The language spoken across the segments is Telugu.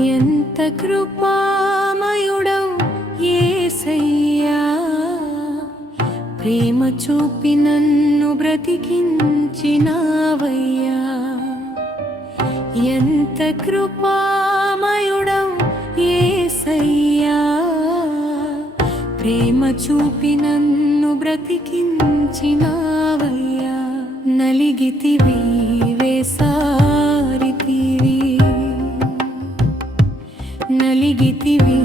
ఎంత కృపామయుడవు ఏసయ్యా? ప్రేమ చూపి నన్ను బ్రతికించినావయ్యా. ఎంత కృపామయుడవు ఏసయ్యా? ప్రేమ చూపి నన్ను బ్రతికించినావయ్యా. నలిగితివి వేసా ಗಿತಿವಿ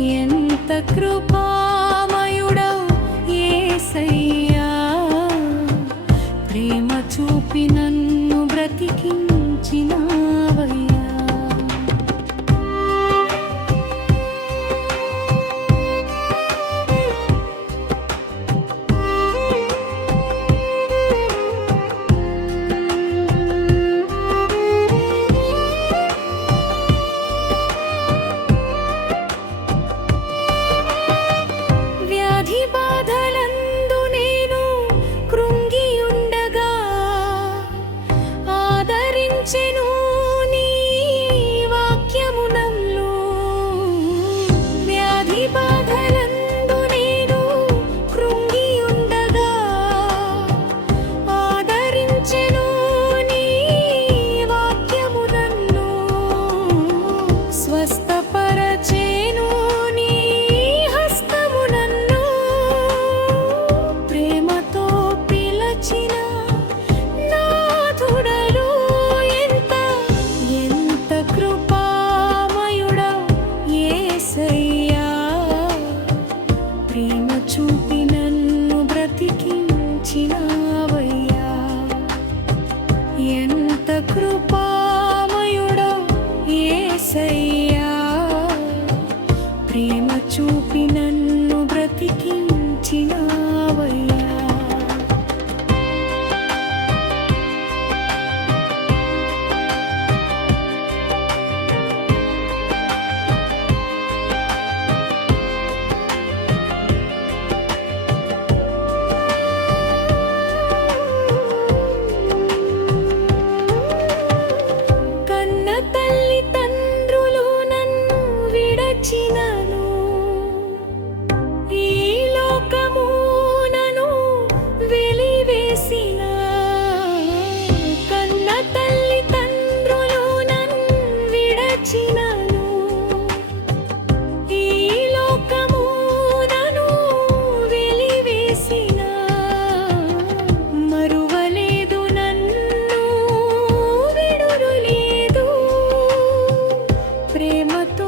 ఎంత కృపా విడిచినను ఈ లోకమునను వెలివేసిన. కన్న తల్లి తండ్రులు నన్ విడచినను. ఈ లోకమునను వెలివేసిన. మరువలేదు నన్ను ప్రేమతో